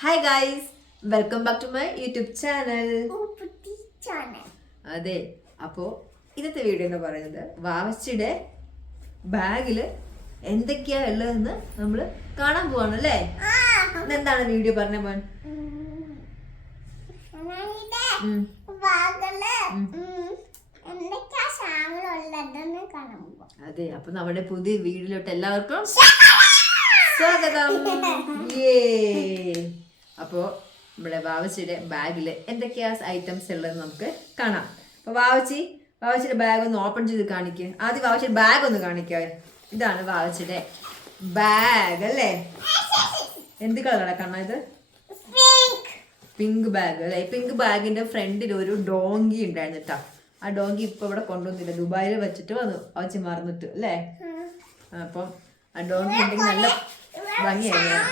Hi guys, welcome back to my YouTube channel. അതെ, അപ്പോൾ ഇന്നത്തെ വീഡിയോ എന്ന് പറയുന്നത് വാവച്ചിയുടെ ബാഗിൽ എന്തൊക്കെയാ ഉള്ളതെന്ന് നമ്മൾ കാണാൻ പോവാണ് അല്ലേ? എന്താണ് വീഡിയോ പറഞ്ഞ പോൻ? അതെ, അപ്പൊ നമ്മുടെ പുതിയ വീഡിയോയിലോട്ട് എല്ലാവർക്കും സ്വാഗതം. അപ്പോൾ നമ്മുടെ വാവച്ചിയുടെ ബാഗിൽ എന്തൊക്കെയാ ഐറ്റംസ് ഉള്ളതെന്ന് നമുക്ക് കാണാം. അപ്പോൾ വാവച്ചിയുടെ ബാഗ് ഒന്ന് ഓപ്പൺ ചെയ്ത് കാണിക്കുക. ആദ്യം വാവച്ചിയുടെ ബാഗ് ഒന്ന് കാണിക്കുക. ഇതാണ് വാവച്ചിയുടെ ബാഗ് അല്ലേ? എന്ത് കളറാണ് കാണാൻ? ഇത് പിങ്ക് ബാഗ് അല്ലേ? പിങ്ക് ബാഗിന്റെ ഫ്രണ്ടിൽ ഒരു ഡോങ്കി ഉണ്ടായിരുന്നു കേട്ടോ. ആ ഡോങ്കി ഇപ്പൊ ഇവിടെ കൊണ്ടുവന്നില്ല, ദുബായിൽ വെച്ചിട്ട് വന്നു വാവച്ചി മറന്നിട്ട് അല്ലേ? അപ്പം ആ ഡോങ്കി ഉണ്ടെങ്കിൽ നല്ല ഭംഗിയായിരുന്നു.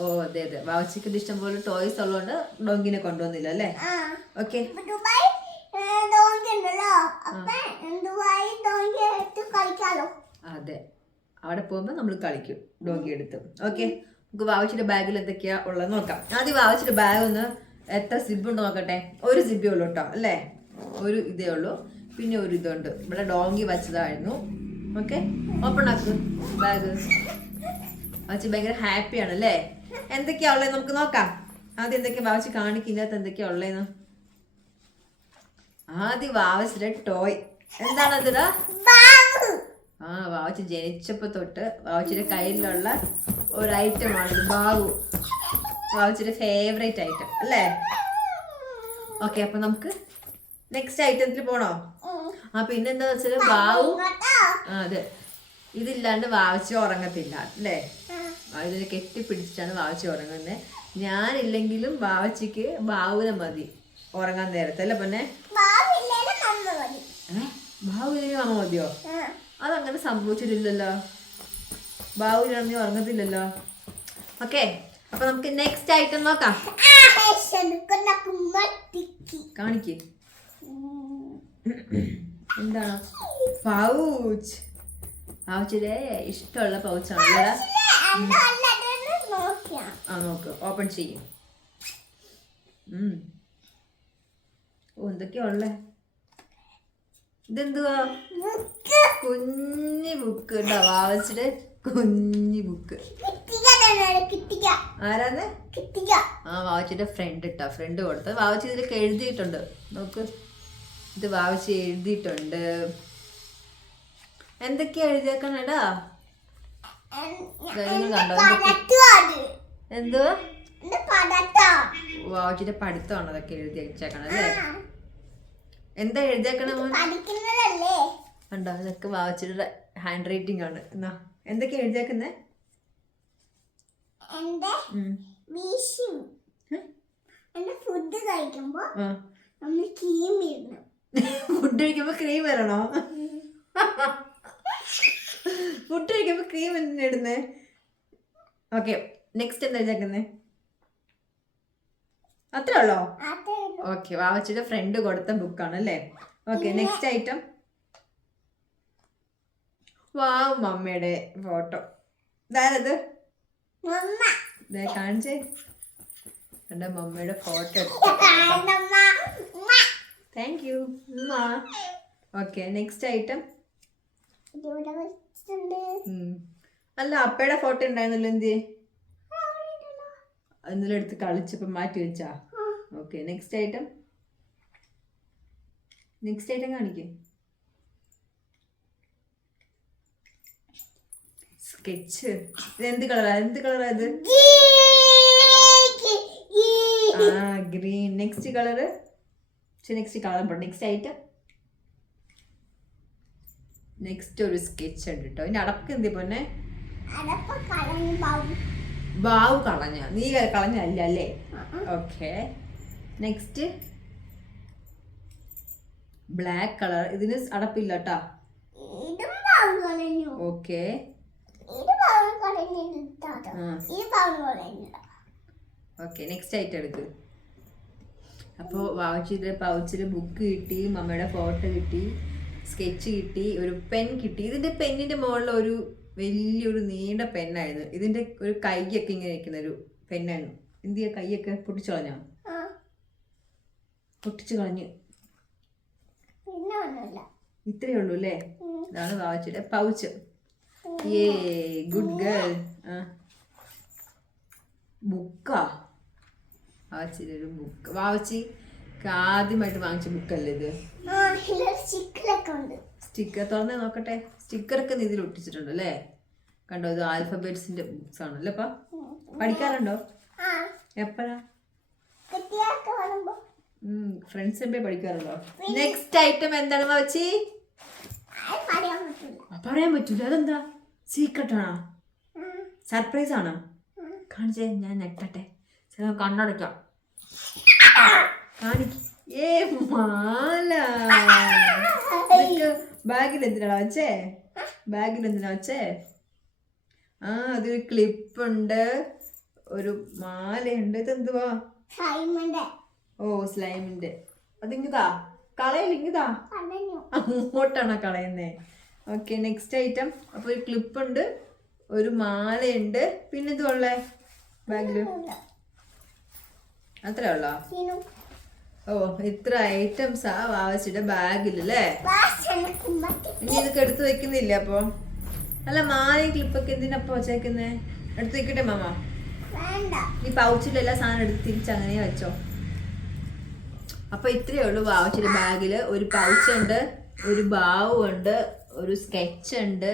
ഓ അതെ അതെ, വാവച്ചിക്ക് ഇഷ്ടം പോലെ ടോയ്സ് ഉള്ളതുകൊണ്ട് ഡോങ്കിനെ കൊണ്ടുവന്നില്ല അല്ലേ? ഓക്കെ, അതെ, അവിടെ പോകുമ്പോ നമ്മൾ കളിക്കും ഡോങ്കി എടുത്ത്. ഓക്കെ, നമുക്ക് വാവച്ചിയുടെ ബാഗിൽ എന്തൊക്കെയാ ഉള്ളത് നോക്കാം. ആദ്യം വാവച്ചിയുടെ ബാഗ് ഒന്ന് എത്ര സിബ് ഉണ്ട് നോക്കട്ടെ. ഒരു സിബേ ഉള്ളൂ കേട്ടോ അല്ലേ? ഒരു ഇതേ ഉള്ളൂ. പിന്നെ ഒരു ഇതുണ്ട്, ഇവിടെ ഡോങ്കി വച്ചതായിരുന്നു. ഓക്കെ, ഓപ്പൺ ആക്ക് ബാഗ്. വാവച്ചി ഭയങ്കര ഹാപ്പിയാണ് അല്ലേ? എന്തൊക്കെയാ ഉള്ളത് നമുക്ക് നോക്കാം. ആദ്യം എന്തൊക്കെയാ വാവച്ചി കാണിക്കുന്നതിനകത്ത് എന്തൊക്കെയാ ഉള്ളതെന്ന്. ആദ്യം വാവച്ചിയുടെ ടോയ് എന്താണതിടാ? വാവച്ചി ജനിച്ചപ്പോ തൊട്ട് വാവച്ചിയുടെ കയ്യിലുള്ള ഒരു ഐറ്റം ആണിത്, ബാവു. വാവച്ചിയുടെ ഫേവറേറ്റ് ഐറ്റം അല്ലേ? ഓക്കെ, അപ്പൊ നമുക്ക് നെക്സ്റ്റ് ഐറ്റത്തിൽ പോണോ? പിന്നെന്താ വെച്ചാല് ബാവു, അതെ, ഇതില്ലാണ്ട് വാവച്ചി ഉറങ്ങത്തില്ല അല്ലേ? ഇതിനെ കെട്ടിപ്പിടിച്ചിട്ടാണ് വാവച്ചി ഉറങ്ങുന്നത്. ഞാനില്ലെങ്കിലും വാവച്ചിക്ക് ബാവുനെ മതി ഉറങ്ങാൻ നേരത്തെ അല്ലേ? പിന്നെ ബാവുവിനെ അമ്മ മതിയോ? അതങ്ങനെ സംഭവിച്ചിട്ടില്ലല്ലോ, ബാവുവിനാണെങ്കിൽ ഉറങ്ങത്തില്ലല്ലോ. ഓക്കെ, അപ്പൊ നമുക്ക് നെക്സ്റ്റ് ഐറ്റം നോക്കാം. കാണിക്ക്, എന്താണ്? പൗച്ച്. പൗച്ചിലെ ഇഷ്ടമുള്ള പൗച്ചാണല്ലേ? നോക്ക്, ഓപ്പൺ ചെയ്യും. എന്തൊക്കെയാ ഉള്ളേ? ഇതെന്തുവാ? കുഞ്ഞി ബുക്ക് ഉണ്ടോ? വാവച്ചിയുടെ കുഞ്ഞി ബുക്ക്. ആരാന്ന്? വാവച്ചിയുടെ ഫ്രണ്ട് ഇട്ടാ, ഫ്രണ്ട് കൊടുത്ത. വാവച്ചി ഇതിലൊക്കെ എഴുതിയിട്ടുണ്ട്, നോക്ക്. ഇത് വാവച്ചി എഴുതിയിട്ടുണ്ട്. എന്തൊക്കെയാ എഴുതിയേക്കണേടാ? എന്തോ വാവച്ചിയുടെ പഠിത്തമാണ് അതൊക്കെ എഴുതി വെച്ചേക്കണം അല്ലേ? എന്താ എഴുതിയേക്കണം കണ്ടോ? ഇതൊക്കെ വാവച്ചിയുടെ ഹാൻഡ് റൈറ്റിംഗ് ആണ്. എന്നാ എന്തൊക്കെയാ എഴുതിയേക്കുന്നേ? ഫുഡ് കഴിക്കുമ്പോ ക്രീം വരണോ? ഫുഡ് കഴിക്കുമ്പോ ക്രീം എന്തിനാ ഇടുന്നേ? ഓക്കെ, നെക്സ്റ്റ് എന്താ എഴുതിയേക്കുന്നേ? അത്രേ ഉള്ളോ? ഓക്കെ, വാവച്ചിയുടെ ഫ്രണ്ട് കൊടുത്ത ബുക്കാണ് അല്ലേ? Okay, next item. വാവ്, മമ്മയുടെ ഫോട്ടോ. ഇതാരത്? കാണിച്ചേ. എന്റെ മമ്മയുടെ photo. Thank you. Okay, next item. അല്ല, അപ്പയുടെ ഫോട്ടോ ഉണ്ടായിരുന്നല്ലോ, എന്ത്? ഇന്നലെ എടുത്ത് കളിച്ചപ്പോ മാറ്റി വെച്ചാ? Okay, next item. Next item കാണിക്കേ. സ്കെച്ച്. ഇത് എന്ത് കളറാ? എന്ത് കളറാ ഇത്? Green. Next colour. Next colour. Next item. Next ഒരു സ്കെച്ച് ഉണ്ട് കേട്ടോ. ഇനി അടപ്പ് എന്തി പൊന്നെ? ബാവു കളഞ്ഞ? നീ കളഞ്ഞല്ല അല്ലേ? Okay, next black colour. ഇതിന് അടപ്പില്ല കേട്ടാ. ഓക്കെ, ഓക്കെ, നെക്സ്റ്റ് ഐറ്റം എടുക്ക്. അപ്പോൾ വാവച്ചിയുടെ പൗച്ചിൽ ബുക്ക് കിട്ടി, മമ്മയുടെ ഫോട്ടോ കിട്ടി, സ്കെച്ച് കിട്ടി, ഒരു പെൻ കിട്ടി. ഇതിന്റെ പെന്നിന്റെ മുകളിൽ ഒരു വലിയൊരു നീണ്ട പെന്നായിരുന്നു. ഇതിന്റെ ഒരു കൈയൊക്കെ ഇങ്ങനെ ഇരിക്കുന്ന ഒരു പെന്നായിരുന്നു. എന്ത് ചെയ്യാ, കൈയൊക്കെ പൊട്ടിച്ചു കളഞ്ഞോ? പൊട്ടിച്ചു കളഞ്ഞ്. പിന്നെ ഒന്നുമില്ല. ഇത്രയേ ഉള്ളൂ അല്ലേ? ഇതാണ് വാവച്ചിയുടെ പൗച്ച്. ഏ ഗുഡ് ഗേൾ. ബുക്കാ വാവച്ചിയുടെ ഒരു ബുക്ക്. വാവച്ചി ആദ്യമായിട്ട് വാങ്ങിച്ച ബുക്കല്ലേ ഇത്? സ്റ്റിക്കർ തുറന്നേ നോക്കട്ടെ. സ്റ്റിക്കറൊക്കെ ഇതിൽ ഒട്ടിച്ചിട്ടുണ്ട് അല്ലേ? കണ്ടോ, ഇത് ആൽഫബറ്റ്സിന്റെ ബുക്സ് ആണല്ലേ? അപ്പൊ പഠിക്കാറുണ്ടോ? എപ്പോഴാ? ഫ്രണ്ട്സ് എപ്പോഴും പഠിക്കാറുണ്ടോ? നെക്സ്റ്റ് ഐറ്റം എന്താണ് വാവച്ചി? പറയാൻ പറ്റൂല. അതെന്താ? സീക്രട്ട് ആണോ? സർപ്രൈസ് ആണോ? കാണിച്ചേ, ഞാൻ ഞെട്ടട്ടെ. കണ്ണടയ്ക്കാം. ഏ മാല. ബാഗിൽ എന്തിനാ വച്ചേ? ബാഗിൽ എന്തിനാ വച്ചേ? അതൊരു ക്ലിപ്പുണ്ട്, ഒരു മാലയുണ്ട്. ഇതെന്തുവാ? ഓ സ്ലൈമിന്റെ. അതിങ്ങതാ കളയില്ല, ഇങ്ങതാ അങ്ങോട്ടാണോ കളയുന്നേ? Okay, next item. അപ്പൊ ഒരു ക്ലിപ്പുണ്ട്, ഒരു മാലയുണ്ട്, പിന്നെ എന്തുവാ ബാഗില്? അത്രേ ഉള്ളോ? ഓ, ഇത്ര ഐറ്റംസ് ആ വാവച്ചിയുടെ ബാഗിലല്ലേ? ഇനി ഇതൊക്കെ എടുത്തു വെക്കുന്നില്ല അപ്പൊ? അല്ല, മാലയും ക്ലിപ്പൊക്കെ എന്തിനപ്പോ വെച്ചേക്കുന്നേ? എടുത്തു വെക്കട്ടെ മാമ? ഈ പൗച്ചിലെല്ലാം സാധനം എടുത്ത് തിരിച്ചങ്ങനെ വെച്ചോ. അപ്പൊ ഇത്രയേ ഉള്ളൂ വാവച്ചിയുടെ ബാഗില്. ഒരു പൗച്ചുണ്ട്, ഒരു ബാവുണ്ട്, ഒരു സ്കെച്ച് ഉണ്ട്,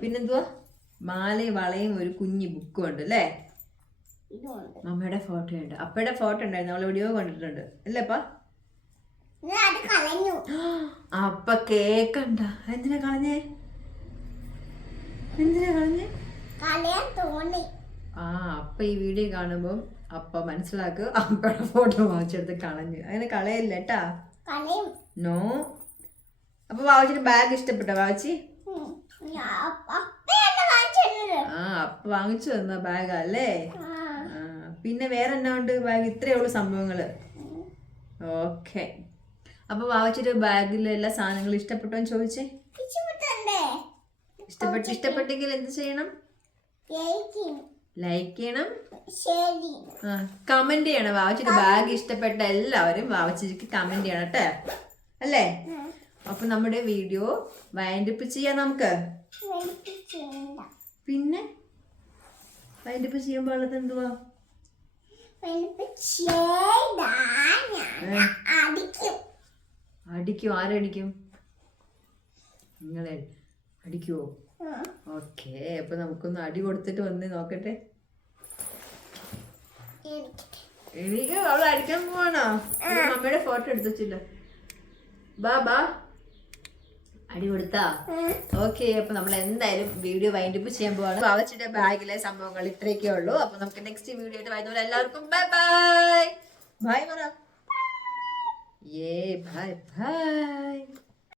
പിന്നെന്തുവാ, മാലയും വളയും ഒരു കുഞ്ഞു ബുക്കും ഉണ്ട് അല്ലേ? മമ്മയുടെ ഫോട്ടോ ഉണ്ട്, അപ്പയുടെ ഫോട്ടോ ഉണ്ടായിരുന്നു, അവളെ വീഡിയോ കണ്ടിട്ടുണ്ട് അല്ലേ അപ്പ? അപ്പ കേക്കണ്ട. എന്തിനാ കളഞ്ഞേ? എന്തിനാ കളഞ്ഞേ? അപ്പ ഈ വീഡിയോ കാണുമ്പോ അപ്പ മനസ്സിലാക്ക് അപ്പയുടെ ഫോട്ടോ വാങ്ങിച്ചെടുത്ത് കളഞ്ഞു. അങ്ങനെ കളയല്ല കേട്ടാ. നോ. അപ്പൊ വാവച്ചിന്റെ ബാഗ് ഇഷ്ടപ്പെട്ടോ വാവച്ചി? അപ്പ വാങ്ങിച്ചു തന്ന ബാഗാ അല്ലേ? പിന്നെ വേറെ എന്നാ ഉണ്ട് ബാഗ്? ഇത്രയേ ഉള്ളൂ സംഭവങ്ങള്. ഓക്കെ, അപ്പൊ വാവച്ചിന്റെ ബാഗിലെ എല്ലാ സാധനങ്ങളും ഇഷ്ടപ്പെട്ടോന്ന് ചോദിച്ചേ. ഇഷ്ടപ്പെട്ടെങ്കിൽ എന്ത് ചെയ്യണം? ലൈക്ക് ചെയ്യണം, കമന്റ് ചെയ്യണം. വാവച്ചിന്റെ ബാഗ് ഇഷ്ടപ്പെട്ട എല്ലാവരും വാവച്ചിക്ക് കമന്റ് ചെയ്യണം കേട്ടോ, അല്ലേ? അപ്പൊ നമ്മുടെ വീഡിയോ വൈൻഡപ്പ് ചെയ്യാം നമുക്ക്. പിന്നെ വൈൻഡപ്പ് ചെയ്യുമ്പോൾ ഉള്ളത് എന്തുവാ? അടിക്കും. ആരടിക്കും? നിങ്ങളെ അടിക്കുവോ? ഓക്കെ, അപ്പൊ നമുക്കൊന്ന് അടി കൊടുത്തിട്ട് വന്ന് നോക്കട്ടെ. എനിക്ക് അവളെ അടിക്കാൻ പോവാണോ? മമ്മയുടെ ഫോട്ടോ എടുത്ത് വെച്ചില്ല. ബാ അടി കൊടുത്താ? ഓക്കെ, അപ്പൊ നമ്മൾ എന്തായാലും വീഡിയോ വൈൻഡപ്പ് ചെയ്യാൻ പോവാണ്. വാവച്ചിയുടെ ബാഗിലെ സംഭവങ്ങൾ ഇത്രയൊക്കെ ഉള്ളൂ. അപ്പൊ നമുക്ക് നെക്സ്റ്റ് വീഡിയോ ആയിട്ട് വരുന്നവരെ എല്ലാവർക്കും ബൈ ബൈ. ബൈ പറ. Bye bye.